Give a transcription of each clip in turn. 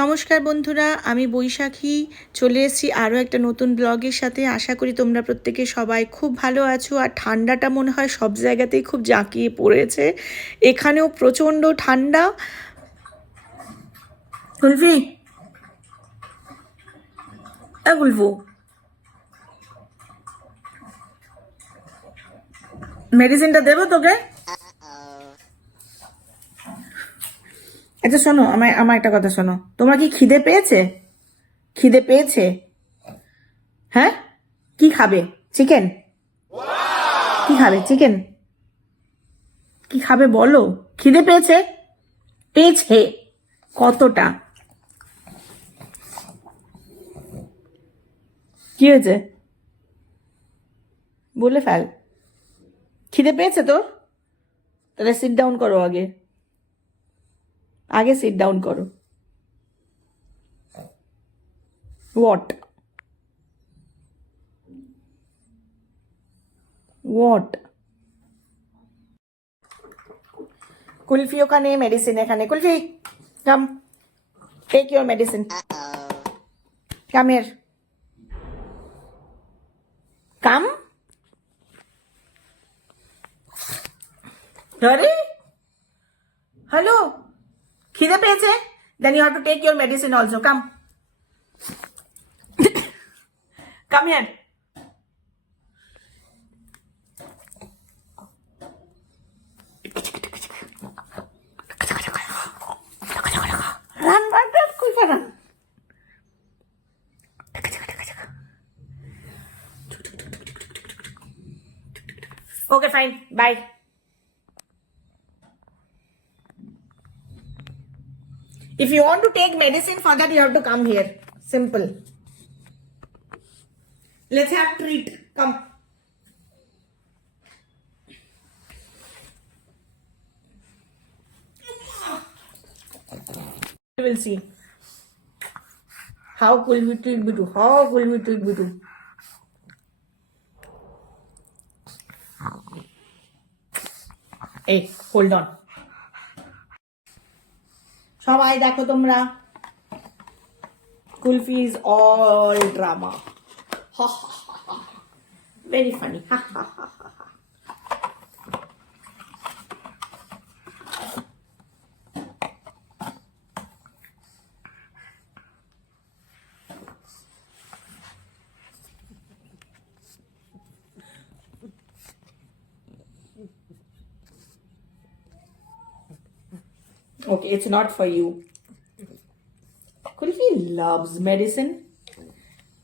নমস্কার বন্ধুরা, আমি বৈশাখী চলে এসেছি আরও একটা নতুন ব্লগের সাথে। আশা করি তোমরা প্রত্যেকে সবাই খুব ভালো আছো। আর ঠান্ডাটা মনে হয় সব জায়গাতেই খুব জাঁকিয়ে পড়েছে, এখানেও প্রচণ্ড ঠান্ডা। কুলফি, গুলফু, মেডিসিনটা দেবো তোকে? আচ্ছা শোনো, আমার একটা কথা শোনো, তোমার কি খিদে পেয়েছে? খিদে পেয়েছে? হ্যাঁ, কি খাবে? চিকেন? কি খাবে? চিকেন? কি খাবে বলো? খিদে পেয়েছে? পেয়েছে? কতটা? কি হয়েছে? বলে ফেল। খিদে পেয়েছে তোর? তাহলে সিট ডাউন করো, আগে আগে সিট ডাউন করো। হোয়াট? হোয়াট? কুলফি ওখানে, মেডিসিন এখানে। Kulfi, come, take your medicine. Come here, come. আরে হ্যালো, খিদে পেয়েছে? Then you have to take your medicine also. Come, come here. Run run run, Kulfi run. Okay, fine. Bye. If you want to take medicine for that, you have to come here. Simple. Let's have treat. Come. We will see. How cool we treat Bitu. How cool we treat Bitu. Hey, hold on. সবাই দেখো তোমরা, kulfi is all drama. Ha ha ha ha. Very funny. Ha ha ha ha ha. Okay, it's not for you. Kulfi loves medicine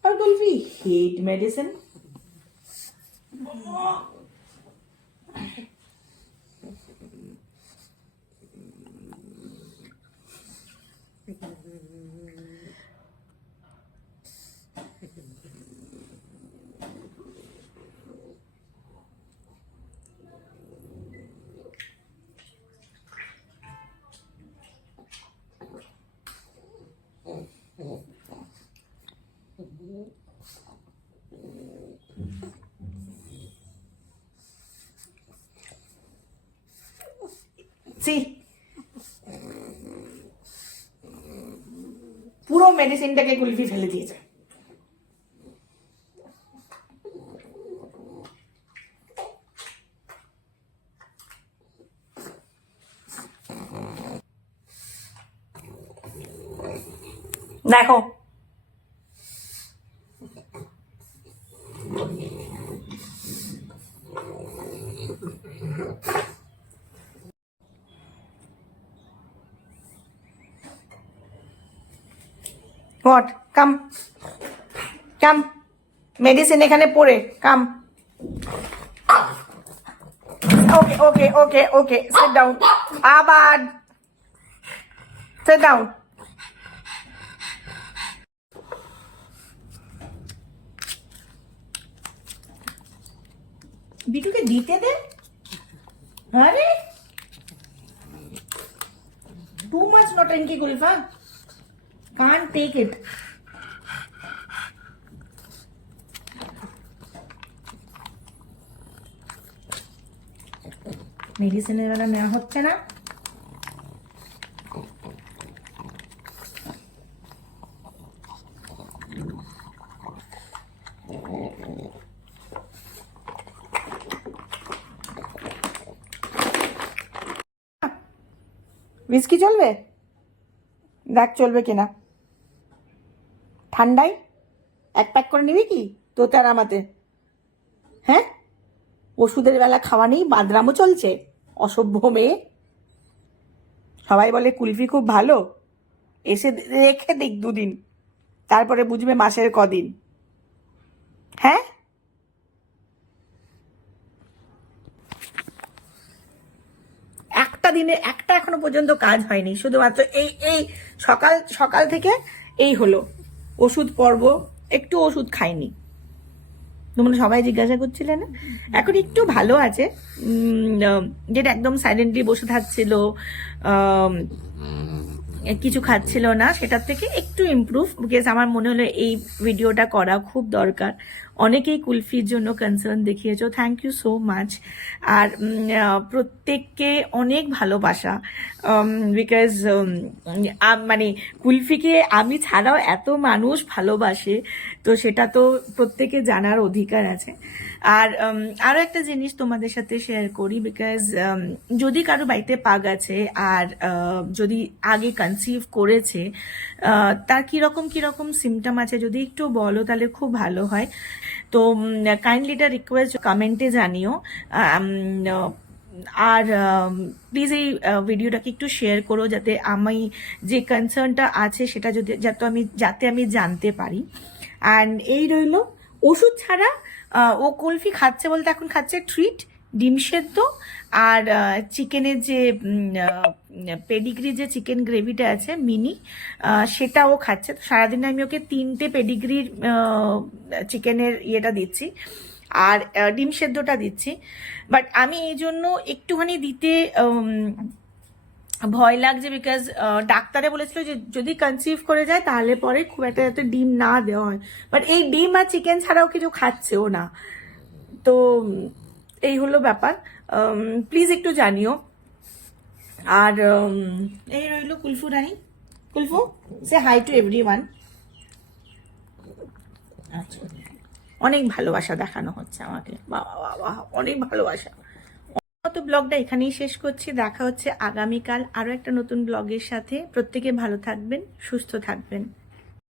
or Kulfi hate medicine? See, পুরো মেডিসিনটাকে কুলফি ফেলে দিয়েছে। দেখো, হোয়াট? কাম, কাম, medicine এখানে পড়ে। Come. Okay okay okay okay, sit down. আবার sit down. বিটুকে দিতে দে। আরে টু মাচ নটঙ্কি কুলফা, can't take it. মেডিসিনের বেলা নেওয়া হচ্ছে না। উইস্কি চলবে? দেখ চলবে কিনা। ঠান্ডায় 1 প্যাক করে নিবি কি তোতে আর আমাতে? হ্যাঁ, ওষুধের বেলা খাওয়া নেই, বাদরামও চলছে। অসভ্য মেয়ে। সবাই বলে কুলফি খুব ভালো, এসে রেখে দেখ 2 দিন, তারপরে বুঝবে মাসের কদিন। হ্যাঁ, একটা দিনে একটা এখনো পর্যন্ত কাজ হয়নি, শুধুমাত্র এই এই সকাল সকাল থেকে এই হলো ওষুধ পর্ব, একটু ওষুধ খাইনি। তোমরা সবাই জিজ্ঞাসা করছিলে না, এখন একটু ভালো আছে। যেটা একদম সাইলেন্টলি বসে থাকছিল, কিছু খাচ্ছিল না, সেটার থেকে একটু ইমপ্রুভ। বিকজ আমার মনে হলো এই ভিডিওটা করা খুব দরকার। অনেকেই কুলফির জন্য কনসার্ন দেখিয়েছো, থ্যাংক ইউ সো মাচ। আর প্রত্যেককে অনেক ভালোবাসা, বিকজ মানে কুলফিকে আমি ছাড়াও এত মানুষ ভালোবাসে, তো সেটা তো প্রত্যেকে জানার অধিকার আছে। আর আরও একটা জিনিস তোমাদের সাথে শেয়ার করি, বিকজ যদি কারো বাড়িতে পাগ আছে আর যদি আগে কনসিভ করেছে, তার কীরকম কীরকম সিমটম আছে যদি একটু বলো তাহলে খুব ভালো হয়। তো কাইন্ডলি এটা রিকোয়েস্ট কমেন্টে জানিও। আর প্লিজ এই ভিডিওটাকে একটু শেয়ার করো, যাতে আমি যে কনসার্নটা আছে সেটা যাতে আমি জানতে পারি। অ্যান্ড এই রইল ওষুধ ছাড়া ও কুলফি খাচ্ছে বলতে এখন খাচ্ছে ট্রিট, ডিম সেদ্ধ আর চিকেনের যে পেডিগ্রি যে চিকেন গ্রেভিটা আছে মিনি, সেটাও খাচ্ছে। তো সারাদিনে আমি ওকে 3টে পেডিগ্রির চিকেনের ইয়েটা দিচ্ছি আর ডিম সেদ্ধটা দিচ্ছি। বাট আমি এই জন্য একটুখানি দিতে ভয় লাগছে, বিকজ ডাক্তারে বলেছিল যে যদি কনসিভ করে যায় তাহলে পরে খুব একটা যাতে ডিম না দেওয়া হয়। বাট এই ডিম আর চিকেন ছাড়াও কিছু খাচ্ছেও না। তো এই হলো ব্যাপার, প্লিজ একটু জানিও। আর এই রইল কুলফু রানী। কুলফু, সে হাই টু এভরিওয়ান। আচ্ছা, অনেক ভালোবাসা দেখানো হচ্ছে আমাকে, বাবা বাবা, অনেক ভালোবাসা। তো ব্লগটা এখানেই শেষ করছি, দেখা হচ্ছে আগামীকাল আরো একটা নতুন ব্লগের সাথে। প্রত্যেকে ভালো থাকবেন, সুস্থ থাকবেন।